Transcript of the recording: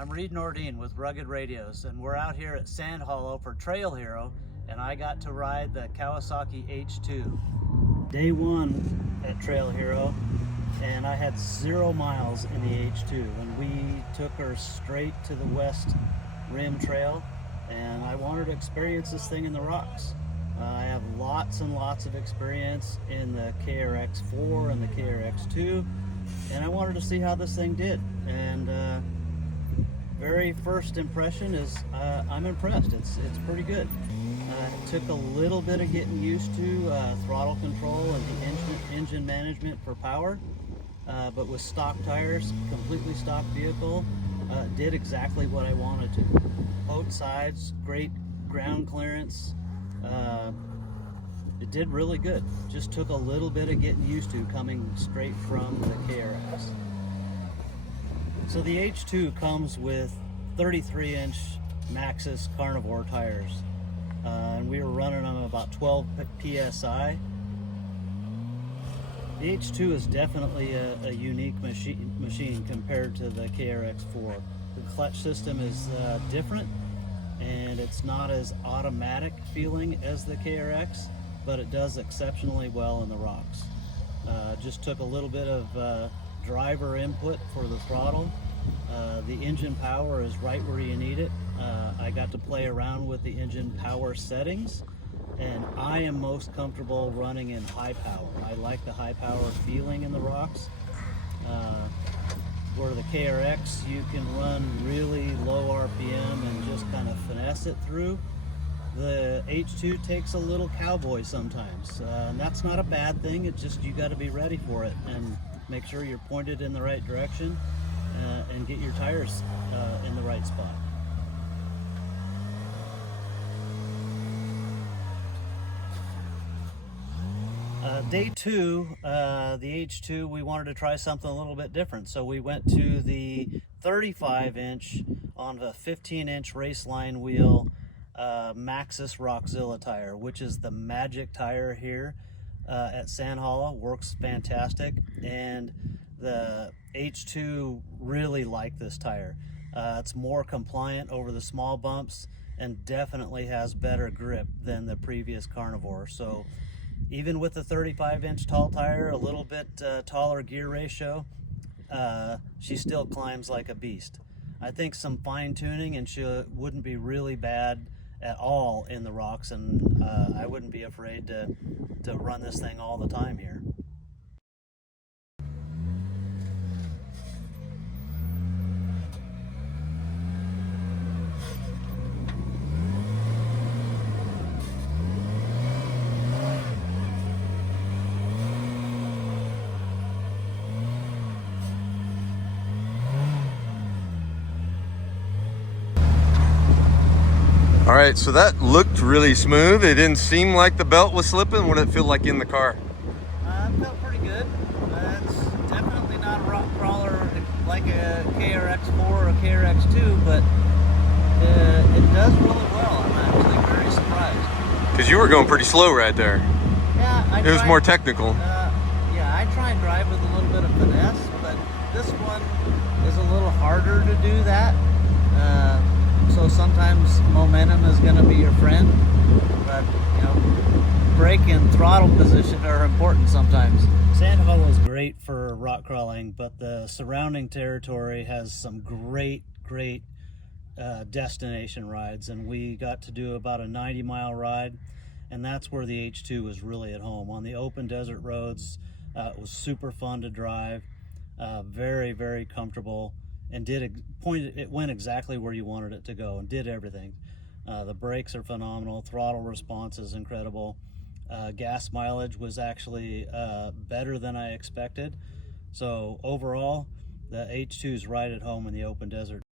I'm Reid Nordin with Rugged Radios, and we're out here at Sand Hollow for Trail Hero, and I got to ride the Kawasaki H2. Day one at Trail Hero, and I had 0 miles in the H2, and we took her straight to the West Rim Trail, and I wanted to experience this thing in the rocks. I have lots and lots of experience in the KRX4 and the KRX2, and I wanted to see how this thing did. And very first impression is I'm impressed. It's pretty good. It took a little bit of getting used to throttle control and the engine management for power, but with stock tires, completely stock vehicle, did exactly what I wanted to. Both sides, great ground clearance. It did really good. Just took a little bit of getting used to coming straight from the KRX. So the H2 comes with 33-inch Maxxis Carnivore tires, and we were running them about 12 PSI. The H2 is definitely a unique machine compared to the KRX4. The clutch system is different, and it's not as automatic feeling as the KRX, but it does exceptionally well in the rocks. Just took a little bit of driver input for the throttle. The engine power is right where you need it. I got to play around with the engine power settings, and I am most comfortable running in high power. I like the high power feeling in the rocks. Where the KRX, you can run really low RPM and just kind of finesse it through. The H2 takes a little cowboy sometimes, and that's not a bad thing. It's just you got to be ready for it and make sure you're pointed in the right direction and get your tires in the right spot. Day two, the H2, we wanted to try something a little bit different. So we went to the 35-inch on the 15-inch Raceline wheel Maxxis Rockzilla tire, which is the magic tire here at Sand Hollow. Works fantastic, and the H2 really liked this tire. It's more compliant over the small bumps and definitely has better grip than the previous Carnivore. So even with the 35-inch tall tire, a little bit taller gear ratio, she still climbs like a beast. I think some fine tuning and she wouldn't be really bad at all in the rocks, and I wouldn't be afraid to run this thing all the time here. All right, so that looked really smooth. It didn't seem like the belt was slipping. What did it feel like in the car? It felt pretty good. It's definitely not a rock crawler like a KRX4 or a KRX2, but it does really well. I'm actually very surprised. Because you were going pretty slow right there. Yeah, it was more technical. Yeah, I try and drive with a little bit of finesse, but this one is a little harder to do that. So sometimes momentum is going to be your friend, but you know, brake and throttle position are important sometimes. Sand Hollow is great for rock crawling, but the surrounding territory has some great destination rides, and we got to do about a 90-mile ride, and that's where the H2 was really at home. On the open desert roads, it was super fun to drive, very comfortable, and it went exactly where you wanted it to go and did everything. The brakes are phenomenal, throttle response is incredible. Gas mileage was actually better than I expected. So overall, the H2 is right at home in the open desert.